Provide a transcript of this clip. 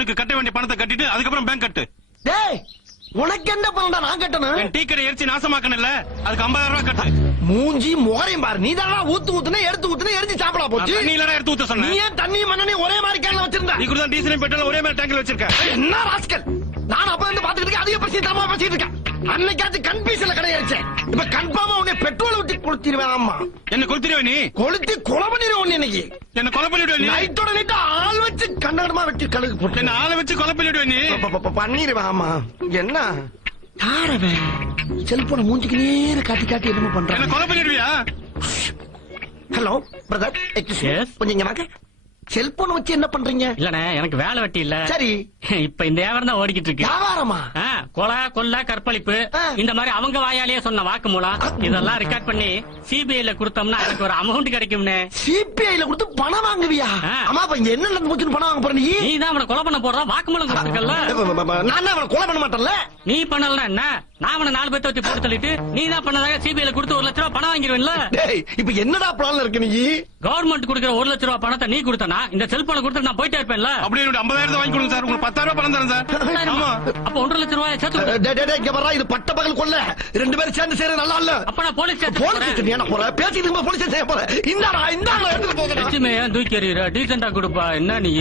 எனக்கு கட்ட வேண்டிய பணத்தை கட்டிட்டு அதுக்கப்புறம் பேங்க் கட்டு. டேய் உனக்கு என்ன பண்ணா நான் கட்டணும்? என் டீ கடை எரிச்சு நாசமாக்கணும்ல, அதுக்கு 50,000 ரூபாய் கட்டு. மூஞ்சி முகரையும் பாரு, நீ தானே ஊத்துனா எடுத்து எரிஞ்சு சாப்பிடா போச்சு. நீ இல்லடா எடுத்து ஊத்த சொன்ன. நீ ஏன் தண்ணி மண்ணனே ஒரே மாதிரி கேன்ல வச்சிருந்த? நீ கூட தான் டீசல் பெட்ரோல் ஒரே மாதிரி டேங்க்ல வச்சிருக்க. என்ன ராஸ்கல், நான் அப்ப வந்து பாத்துக்கிட்டு இருக்கேன், அதிக பிரச்சனை தரமா பேசிட்டு இருக்கேன். அன்னைக்காச்சும் கன்ஃபியூஷன்ல கிடையாச்சு, இப்ப கன்ஃபார்மா உன்னை பெட்ரோல் ஊத்தி கொளுத்திடுவேன். ஆமா என்ன கொளுத்திடுவே நீ? கொளுத்தி கொலை பண்ணிடுவோம் இன்னைக்கு. என்ன கொலை பண்ணிடுவே நீ? நைட்டோட நைட்டு ஆள் வச்சு கண்ணகடமா வெட்டி கழுகு போட்டு என்ன ஆளை வச்சு கொலை பண்ணிடுவே நீ? பண்ணிடுவேன். ஆமா என்ன யாரவன் செல்போன மூஞ்சிக்கு நேர காட்டி என்னமோ என்ன பண்றான். கொலை பண்ணிடுவியா? ஹலோ பிரதர், கொஞ்சம் இங்க வாங்க. செல்போன் வச்சு என்ன பண்றீங்க? இல்லண்ணே, எனக்கு வேலை வெட்டி இல்ல. சரி, இப்ப இந்த வியாபாரம் தான் ஓடிக்கிட்டு இருக்கு. வியாபாரமா? கொலை கொள்ள கற்பழிப்பு இந்த மாதிரி அவங்க வாயாலேயே சொன்ன வாக்குமூலம் இதெல்லாம் ரெக்கார்ட் பண்ணி சிபிஐல கொடுத்தோம்னா எனக்கு ஒரு அமௌண்ட் கிடைக்கும்னு. சிபிஐல கொடுத்து பணம் வாங்குவியா? ஆமா, இப்ப இங்க என்ன நடந்து போச்சுன்னு பணம் வாங்க போற நீ? நீ தான் அவனை கொலை பண்ண போறா வாக்குமூலம் கொடுத்துருக்கல. நான் அவனை கொலை பண்ண மாட்டேன்ல. நீ பண்ணல என்ன? நான் அவனை 4 பேர்த்த வச்சு போட்டு தள்ளிட்டு நீ தான் பண்ணதாக சிபிஐல கொடுத்து 1 லட்சம் ரூபாய் பணம் வாங்கிடுவேன்ல. இப்ப என்னடா பிளான்ல இருக்கு நீ? கவர்மெண்ட் கொடுக்கிற 1 லட்சம் ரூபாய் பணத்தை நீ கொடுத்தனா இந்த செல்போனை கொடுத்து நான் போயிட்டே இருப்பேன்ல. அப்படி 50,000 வாங்கி கொடுங்க சார், உங்களுக்கு 10,000 ரூபாய் பணம் தரேன் சார். ஆமா, அப்ப 1.5 லட்சம் ரூபாய் சேர்த்து. இங்க வர்றா, இது பட்ட பகல் கொள்ள 2 பேரும் சேர்ந்து செய்யறது நல்லா இல்ல. அப்ப நான் போலீஸ் போலீஸ் என்ன போற பேசிட்டு போலீஸ் செய்ய போற. இந்தாடா எடுத்துட்டு போங்க. தூக்கி எறிகிற டீசெண்டா கொடுப்பா என்ன நீ?